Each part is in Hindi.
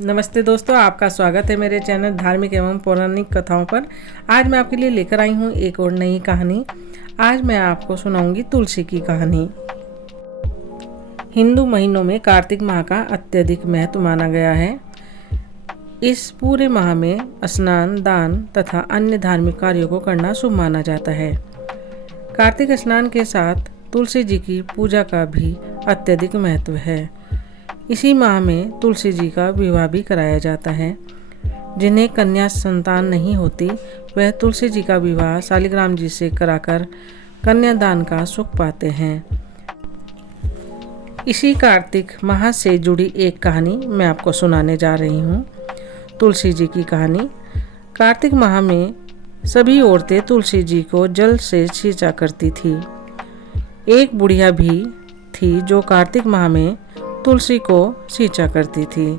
नमस्ते दोस्तों, आपका स्वागत है मेरे चैनल धार्मिक एवं पौराणिक कथाओं पर। आज मैं आपके लिए लेकर आई हूँ एक और नई कहानी। आज मैं आपको सुनाऊंगी तुलसी की कहानी। हिंदू महीनों में कार्तिक माह का अत्यधिक महत्व माना गया है। इस पूरे माह में स्नान, दान तथा अन्य धार्मिक कार्यों को करना शुभ माना जाता है। कार्तिक स्नान के साथ तुलसी जी की पूजा का भी अत्यधिक महत्व है। इसी माह में तुलसी जी का विवाह भी कराया जाता है। जिन्हें कन्या संतान नहीं होती, वह तुलसी जी का विवाह शालिग्राम जी से कराकर कन्यादान का सुख पाते हैं। इसी कार्तिक माह से जुड़ी एक कहानी मैं आपको सुनाने जा रही हूँ। तुलसी जी की कहानी। कार्तिक माह में सभी औरतें तुलसी जी को जल से सींचा करती थी। एक बुढ़िया भी थी जो कार्तिक माह में तुलसी को सींचा करती थी,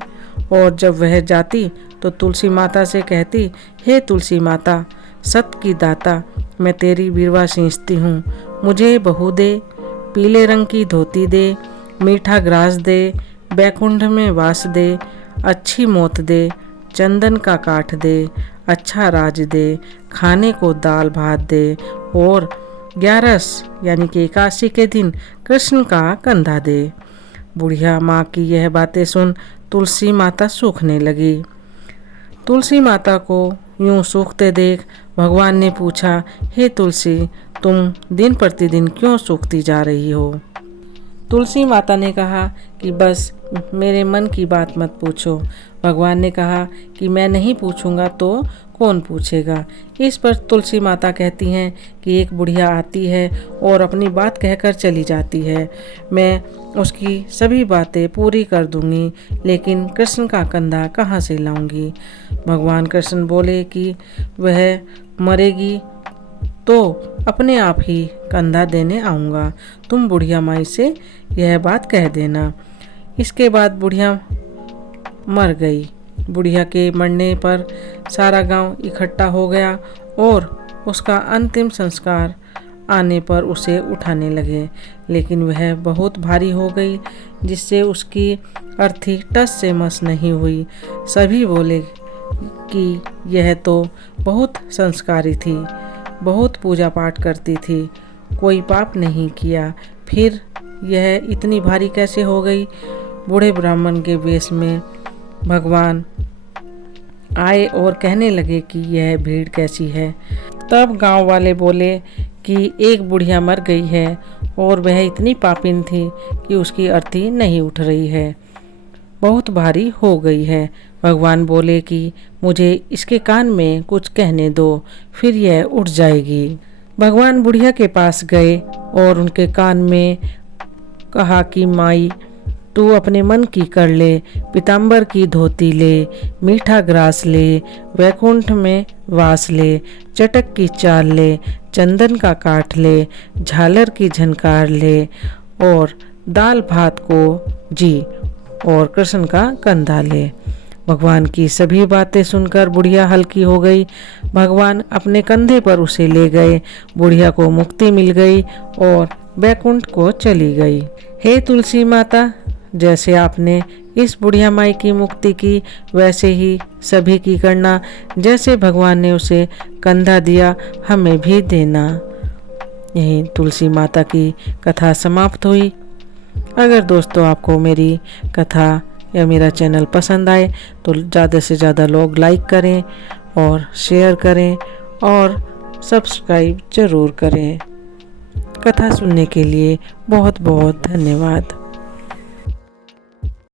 और जब वह जाती तो तुलसी माता से कहती, हे तुलसी माता, सत की दाता, मैं तेरी बिरवा सींचती हूँ। मुझे बहू दे, पीले रंग की धोती दे, मीठा ग्रास दे, बैकुंठ में वास दे, अच्छी मौत दे, चंदन का काठ दे, अच्छा राज दे, खाने को दाल भात दे, और 11 यानी कि 81 के दिन कृष्ण का कंधा दे। बुढ़िया माँ की यह बातें सुन तुलसी माता सूखने लगी। तुलसी माता को यूं सूखते देख भगवान ने पूछा, हे तुलसी, तुम दिन प्रतिदिन क्यों सूखती जा रही हो? तुलसी माता ने कहा कि बस मेरे मन की बात मत पूछो। भगवान ने कहा कि मैं नहीं पूछूंगा तो कौन पूछेगा। इस पर तुलसी माता कहती हैं कि एक बुढ़िया आती है और अपनी बात कहकर चली जाती है। मैं उसकी सभी बातें पूरी कर दूंगी, लेकिन कृष्ण का कंधा कहाँ से लाऊंगी? भगवान कृष्ण बोले कि वह मरेगी तो अपने आप ही कंधा देने आऊँगा। तुम बुढ़िया माई से यह बात कह देना। इसके बाद बुढ़िया मर गई। बुढ़िया के मरने पर सारा गांव इकट्ठा हो गया और उसका अंतिम संस्कार आने पर उसे उठाने लगे, लेकिन वह बहुत भारी हो गई, जिससे उसकी अर्थी टस से मस नहीं हुई। सभी बोले कि यह तो बहुत संस्कारी थी, बहुत पूजा पाठ करती थी, कोई पाप नहीं किया, फिर यह इतनी भारी कैसे हो गई? बूढ़े ब्राह्मण के वेश में भगवान आए और कहने लगे कि यह भीड़ कैसी है। तब गांव वाले बोले कि एक बुढ़िया मर गई है और वह इतनी पापिन थी कि उसकी अर्थी नहीं उठ रही है, बहुत भारी हो गई है। भगवान बोले कि मुझे इसके कान में कुछ कहने दो, फिर यह उठ जाएगी। भगवान बुढ़िया के पास गए और उनके कान में कहा कि माई, तू अपने मन की कर ले, पीताम्बर की धोती ले, मीठा ग्रास ले, वैकुंठ में वास ले, चटक की चाल ले, चंदन का काठ ले, झालर की झनकार ले, और दाल भात को जी, और कृष्ण का कंधा ले। भगवान की सभी बातें सुनकर बुढ़िया हल्की हो गई। भगवान अपने कंधे पर उसे ले गए। बुढ़िया को मुक्ति मिल गई और बैकुंठ को चली गई। हे तुलसी माता, जैसे आपने इस बुढ़िया माई की मुक्ति की, वैसे ही सभी की करना। जैसे भगवान ने उसे कंधा दिया, हमें भी देना। यही तुलसी माता की कथा समाप्त हुई। अगर दोस्तों आपको मेरी कथा या मेरा चैनल पसंद आए तो ज़्यादा से ज़्यादा लोग लाइक करें और शेयर करें और सब्सक्राइब ज़रूर करें। कथा सुनने के लिए बहुत बहुत धन्यवाद।